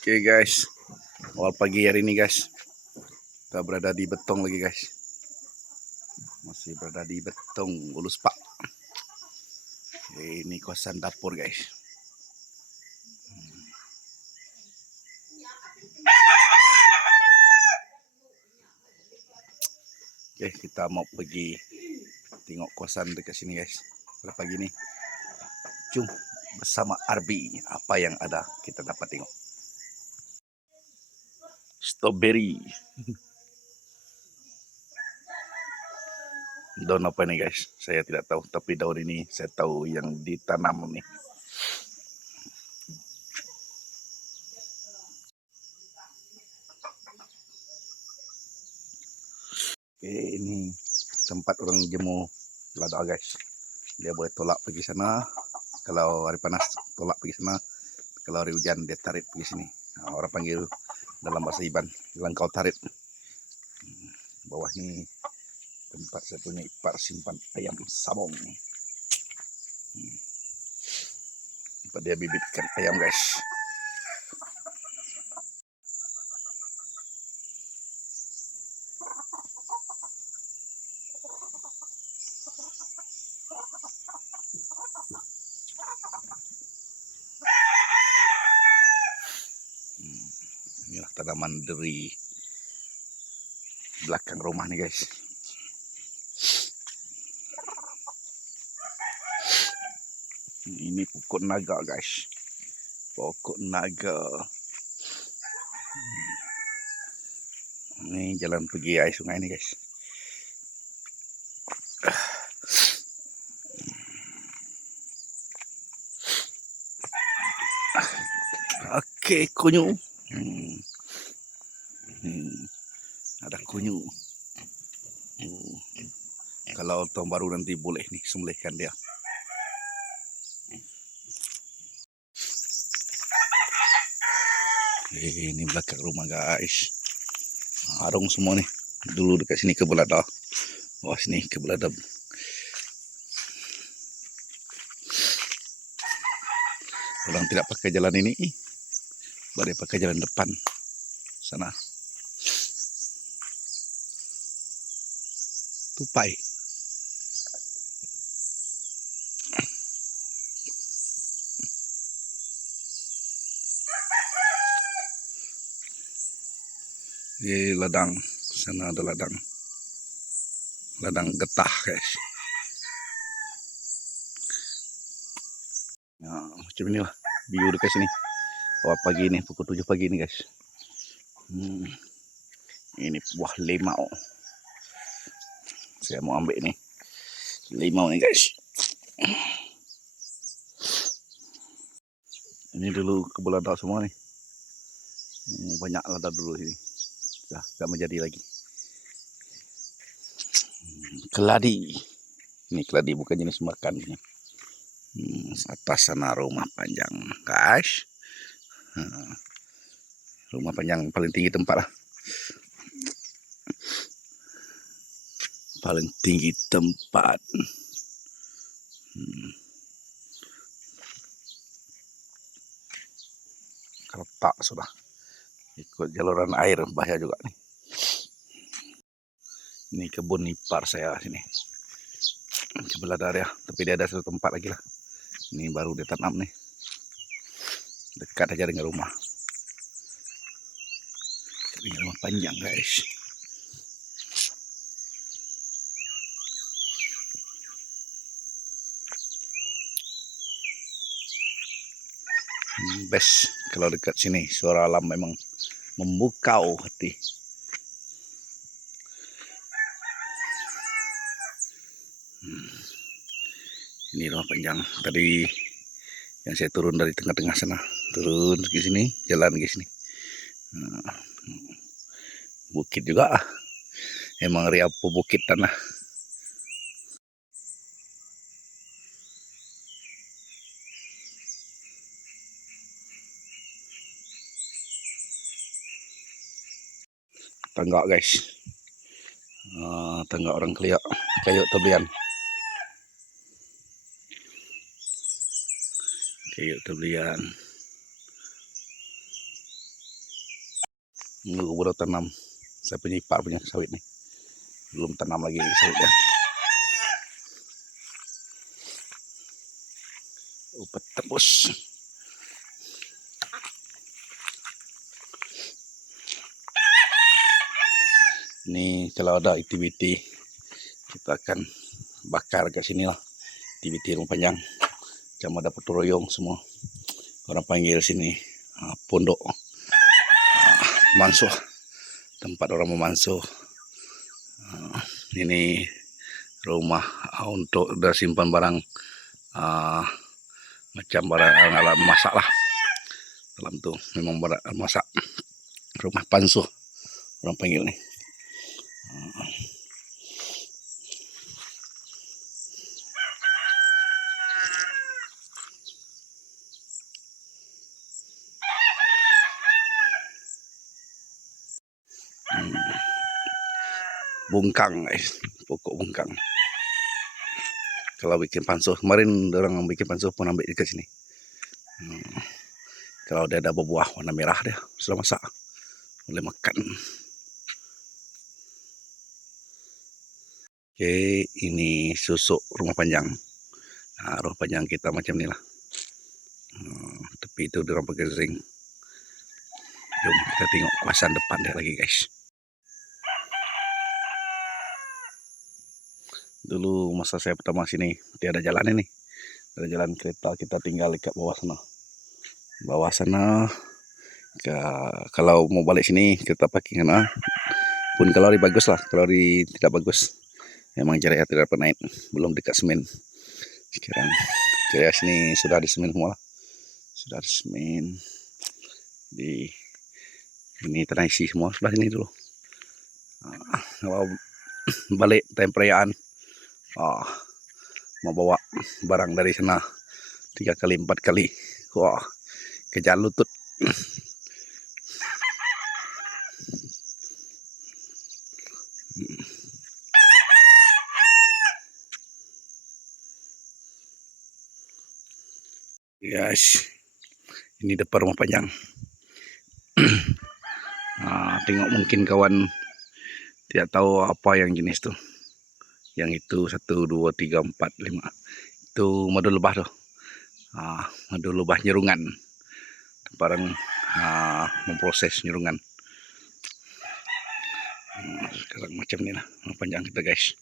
Oke guys, awal pagi hari ini guys, kita berada di Betong lagi guys. Masih berada di Betong, Ulus Pak. Ini kosan dapur guys. Oke, kita mau pergi tengok kosan dekat sini guys. Pada pagi ini, Jom bersama Arbi, apa yang ada kita dapat tengok strawberry. Daun apa ini guys. Saya tidak tahu tapi daun ini saya tahu yang ditanam nih. Oke, ini tempat orang jemur lada guys. Dia boleh tolak pergi sana. Kalau hari panas tolak pergi sana. Kalau hari hujan dia tarik pergi sini. Orang panggil dalam bahasa Iban langkau tarik. Hmm, bawah ini tempat saya punya ipar simpan ayam sabong hmm. tempat dia bibitkan ayam guys tanaman dari belakang rumah nih guys. Ini pokok naga guys. Pokok naga. Ini jalan pergi air sungai ini guys. Oke Hmm. Hmm. Ada kunyu. Kalau tahun baru nanti boleh nih sembelihkan dia. Eh, ini belakang rumah guys. Arung semua nih. Dulu dekat sini ke belada. Wah sini ke belada. Orang tidak pakai jalan ini boleh pakai jalan depan sana tupai di ladang sana ada ladang. Ladang getah guys. Nah, macam inilah view dekat sini. Awal pagi ini pukul 7 pagi ini guys. Hmm. ini buah limau saya mau ambil ini limau nih guys. Ini dulu kebun lada semua nih hmm, banyak lada dulu ini sudah tidak menjadi lagi. Hmm, keladi. Ini keladi bukan jenis makan hmm, atas sana rumah panjang guys. Rumah panjang paling tinggi tempat lah paling tinggi tempat. Hmm. sudah. Ikut jaluran air bahaya juga nih. Ini kebun ipar saya sini sebelah daerah tapi dia ada satu tempat lagi lah. Ini baru ditanam nih. Dekat aja dengan rumah. Dengan rumah panjang guys best kalau dekat sini. Suara alam memang memukau hati. Hmm. ini rumah panjang. Tadi yang saya turun dari tengah-tengah sana. Turun ke sini jalan ke sini. Nah, bukit juga. Emang riapu bukit tanah tangga guys uh, tangga orang keliak kayu tebian kayu tebian Nunggu baru tanam. Saya punya ipar punya sawit nih. Belum tanam lagi sawitnya. Upat tebus. Ini kalau ada aktiviti kita akan bakar ke sini lah. Aktiviti rumah panjang. Macam ada peturoyong semua. Orang panggil sini ah, pondok ah, mansuh. Tempat orang memansuh. Ah, ini rumah ah, untuk dah simpan barang ah, macam barang alat masak lah. Dalam tu memang barang masak. Rumah pansuh orang panggil ni. Bungkang guys, pokok bungkang. Kalau bikin pansuh, kemarin orang bikin pansuh pun ambil dekat sini. Hmm. Kalau dia ada berbuah warna merah dia, sudah masak. Boleh makan. Oke, ini susuk rumah panjang. Nah, rumah panjang kita macam ni lah. Hmm, tepi itu dengan pakai ring. Jom kita tengok kawasan depan dia lagi guys. Dulu masa saya pertama sini, tiada jalan ini. Ada jalan kereta kita tinggal dekat bawah sana. Bawah sana ke, kalau mau balik sini kita parking sana. Pun kalau hari bagus lah, kalau tidak bagus memang jaya tidak dapat naik belum dekat semen sekarang jaya sini sudah di semen semua lah sudah di semen di ini tanah semua sebelah sini dulu Ah, kalau balik time perayaan ah, mau bawa barang dari sana tiga kali empat kali wah kejar lutut Guys, ini depan rumah panjang. nah, tengok mungkin kawan tidak tahu apa yang jenis tuh. Yang itu satu dua tiga empat lima itu madu lebah tuh. Ah, madu lebah nyerungan. Barang ah, memproses nyerungan. Hmm, sekarang macam ni lah panjang kita guys.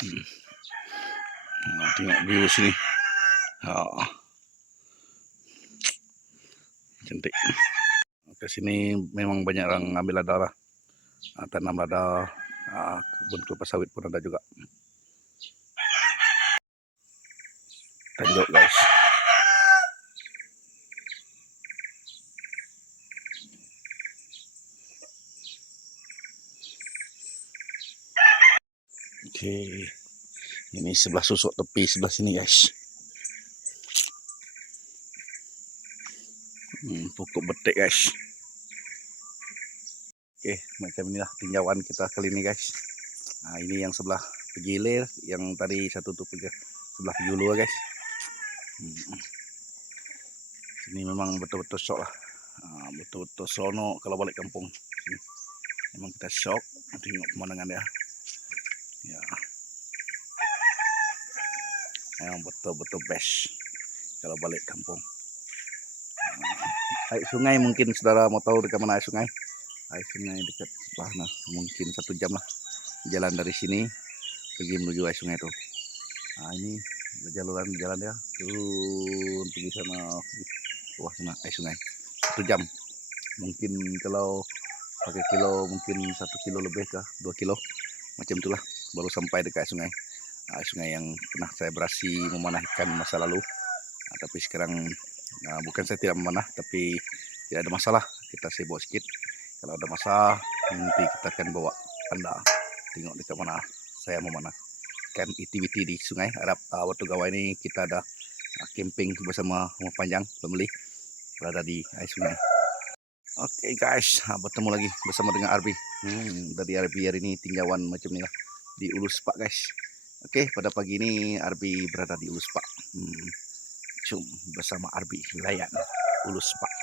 Hmm. Nah, tengok view sini. Oh. Cantik. Ke sini memang banyak orang ambil lada lah. Ah, tanam lada, ah, kebun kelapa sawit pun ada juga. Tanjok guys. Okay. Ini sebelah susuk tepi sebelah sini guys. Hmm, pokok betik guys. Oke, macam inilah tinjauan kita kali ini guys. Nah, ini yang sebelah pegilir, yang tadi satu tuh sebelah pejulu guys. Hmm. Ini memang betul-betul shock lah. Nah, betul-betul sono kalau balik kampung. Sini. Memang kita shock. Tengok pemandangan dia. Ya. Memang betul-betul best kalau balik kampung. Ah, Air sungai mungkin saudara mau tahu dekat mana air sungai? Air sungai dekat sebelah nah, mungkin satu jam lah jalan dari sini pergi menuju air sungai itu. Nah ini jaluran jalan dia turun pergi sana bawah sana air sungai. Satu jam. Mungkin kalau pakai kilo mungkin satu kilo lebih kah dua kilo macam itulah baru sampai dekat sungai. Uh, sungai yang pernah saya berasi memanah ikan masa lalu. Uh, tapi sekarang uh, bukan saya tidak memanah tapi tidak ada masalah. Kita sibuk sedikit kalau ada masalah nanti kita akan bawa anda tengok dekat mana saya memanah ikan activity di sungai harap uh, gawai ini kita ada uh, camping bersama rumah panjang pembeli berada di air sungai Oke okay guys, bertemu lagi bersama dengan Arbi. Hmm, dari Arbi hari ini tinjauan macam ni lah di Ulus Pak guys. Oke, okay, pada pagi ini Arbi berada di Ulus Pak. Hmm, cum bersama Arbi layan Ulus Pak.